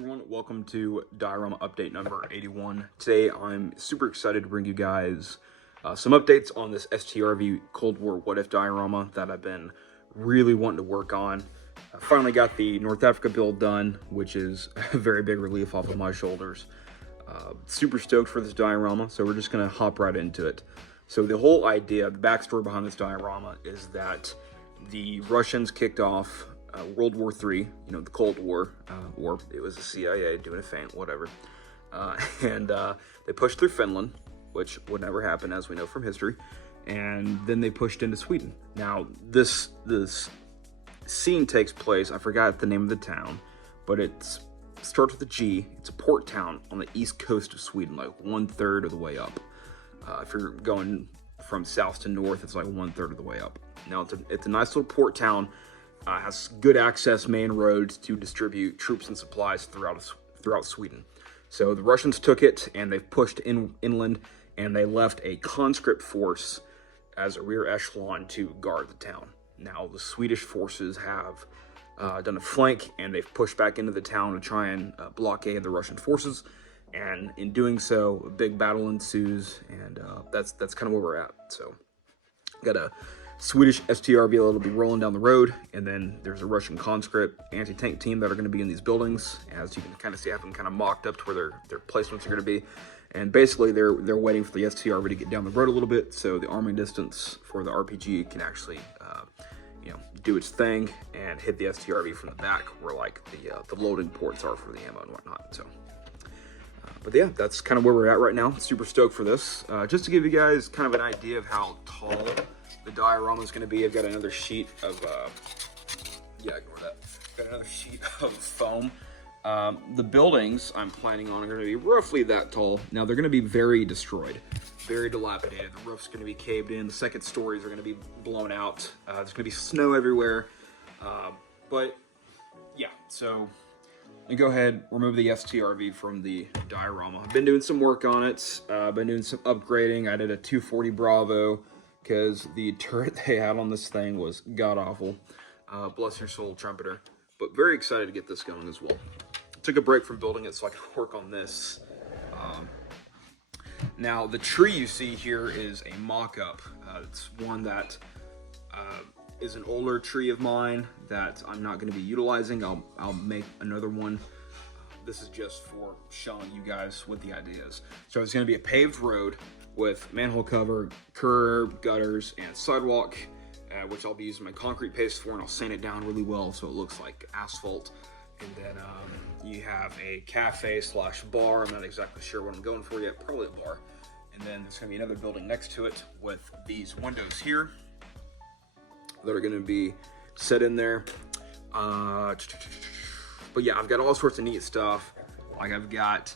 everyone, welcome to diorama update number 81. Today I'm super excited to bring you guys some updates on this STRV Cold War What If diorama that I've been really wanting to work on. I finally got the North Africa build done, which is a very big relief off of my shoulders. Super stoked for this diorama, so we're just going to hop right into it. So the whole idea, the backstory behind this diorama is that the Russians kicked off World War III, the Cold War, or it was the CIA doing a feint, whatever. And they pushed through Finland, which would never happen, as we know from history. And then they pushed into Sweden. Now, this scene takes place, I forgot the name of the town, but it starts with a G. It's a port town on the east coast of Sweden, like 1/3 of the way up. If you're going from south to north, it's like 1/3 of the way up. Now, it's a nice little port town. Has good access main roads to distribute troops and supplies throughout Sweden. So the Russians took it and they've pushed inland, and they left a conscript force as a rear echelon to guard the town. Now the Swedish forces have done a flank, and they've pushed back into the town to try and blockade the Russian forces. And in doing so, a big battle ensues, and that's kind of where we're at. So got a Swedish STRV that'll be rolling down the road, and then there's a Russian conscript anti-tank team that are going to be in these buildings. As you can kind of see, I have them kind of mocked up to where their placements are going to be. And basically, they're waiting for the STRV to get down the road a little bit, so the arming distance for the RPG can actually, do its thing and hit the STRV from the back, where like the loading ports are for the ammo and whatnot. So, but yeah, that's kind of where we're at right now. Super stoked for this. Just to give you guys kind of an idea of how tall the diorama is going to be, I've got another sheet of ignore that. Got another sheet of foam. The buildings I'm planning on are going to be roughly that tall. Now they're going to be very destroyed, very dilapidated. The roof's going to be caved in. The second stories are going to be blown out. There's going to be snow everywhere. But yeah, so I go ahead, remove the STRV from the diorama. I've been doing some work on it. Been doing some upgrading. I did a 240 Bravo because the turret they had on this thing was god-awful. Bless your soul, trumpeter. But very excited to get this going as well. Took a break from building it so I can work on this. Now, the tree you see here is a mock-up. It's one that is an older tree of mine that I'm not going to be utilizing. I'll make another one. This is just for showing you guys what the idea is. So it's going to be a paved road with manhole cover, curb, gutters, and sidewalk, which I'll be using my concrete paste for, and I'll sand it down really well so it looks like asphalt. And then you have a cafe / bar. I'm not exactly sure what I'm going for yet, probably a bar. And then there's going to be another building next to it with these windows here that are going to be set in there. But yeah, I've got all sorts of neat stuff. Like I've got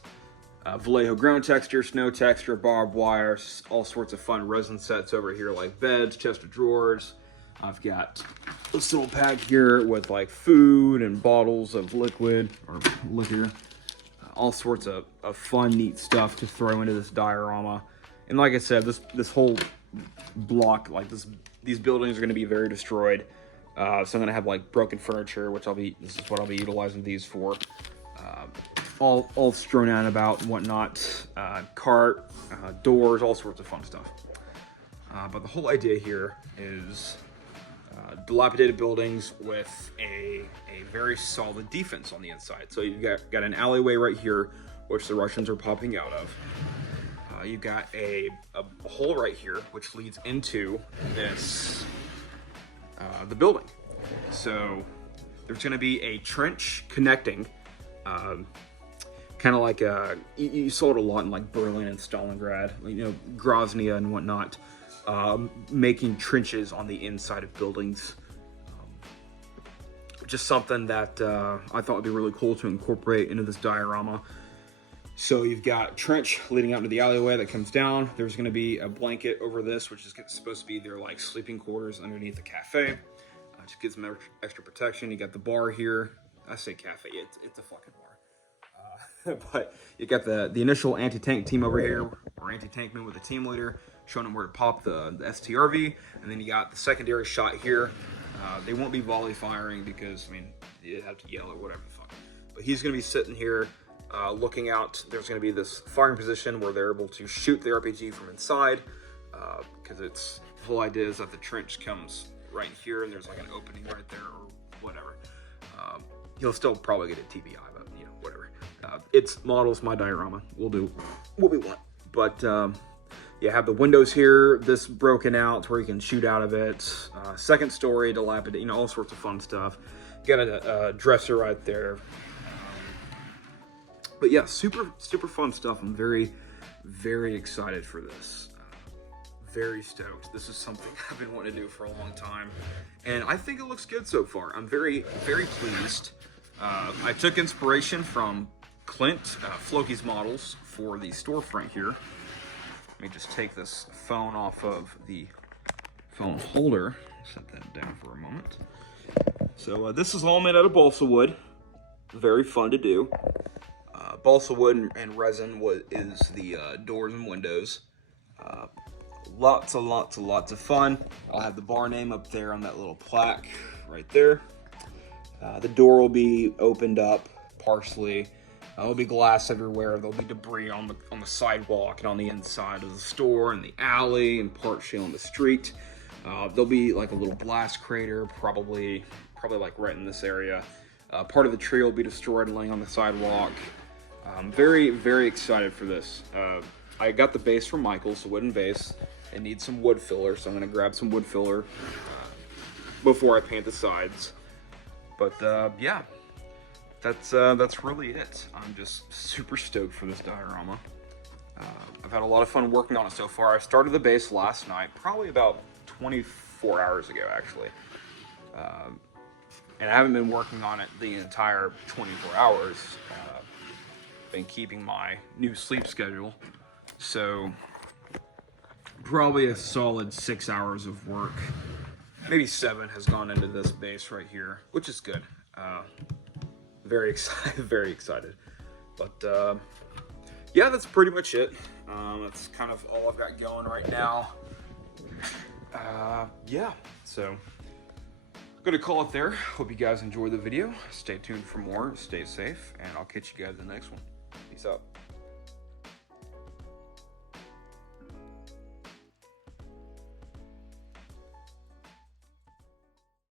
Vallejo ground texture, snow texture, barbed wire, all sorts of fun resin sets over here, like beds, chest of drawers. I've got this little pack here with like food and bottles of liquid or liquor, all sorts of fun, neat stuff to throw into this diorama. And like I said, this whole block, like these buildings are going to be very destroyed. So I'm going to have like broken furniture, which this is what I'll be utilizing these for. All strewn out about and whatnot, cart, doors, all sorts of fun stuff. But the whole idea here is dilapidated buildings with a very solid defense on the inside. So you've got an alleyway right here, which the Russians are popping out of. You've got a hole right here, which leads into this the building. So there's going to be a trench connecting. Kind of like you saw it a lot in like Berlin and Stalingrad, Grozny and whatnot, making trenches on the inside of buildings. Just something that I thought would be really cool to incorporate into this diorama. So you've got trench leading out into the alleyway that comes down. There's going to be a blanket over this, which is supposed to be their like sleeping quarters underneath the cafe. Just gives them extra protection. You got the bar here. I say cafe, it's a fucking bar. But you got the initial anti-tank team over here, or anti-tankman with the team leader, showing them where to pop the STRV, and then you got the secondary shot here. They won't be volley firing because, I mean, you have to yell or whatever the fuck. But he's going to be sitting here looking out. There's going to be this firing position where they're able to shoot the RPG from inside, because it's the whole idea is that the trench comes right here and there's like an opening right there or whatever. He'll still probably get a TBI, but you know, whatever. It's models my diorama. We'll do what we want. But you have the windows here, this broken out where you can shoot out of it. Second story, dilapidated, you know, all sorts of fun stuff. You got a dresser right there. But yeah, super fun stuff. I'm very, very excited for this. Very stoked. This is something I've been wanting to do for a long time, and I think it looks good so far. I'm very, very pleased. I took inspiration from Clint, Floki's models for the storefront here. Let me just take this phone off of the phone holder. Set that down for a moment. So this is all made out of balsa wood. Very fun to do. Balsa wood and resin is the doors and windows. Lots of fun. I'll have the bar name up there on that little plaque right there. The door will be opened up partially. There'll be glass everywhere. There'll be debris on the sidewalk and on the inside of the store and the alley and partially on the street. There'll be like a little blast crater, probably like right in this area. Part of the tree will be destroyed and laying on the sidewalk. I'm very, very excited for this. I got the base from Michael's, the wooden base. It needs some wood filler, so I'm gonna grab some wood filler before I paint the sides. But yeah, that's really it. I'm just super stoked for this diorama. I've had a lot of fun working on it so far. I started the base last night, probably about 24 hours ago, actually. And I haven't been working on it the entire 24 hours. Been keeping my new sleep schedule. So probably a solid 6 hours of work, maybe 7 has gone into this base right here, which is good. Very excited, very excited. But yeah, that's pretty much it. That's kind of all I've got going right now. Yeah, so I'm gonna call it there. Hope you guys enjoyed the video. Stay tuned for more, stay safe, and I'll catch you guys in the next one. Peace out.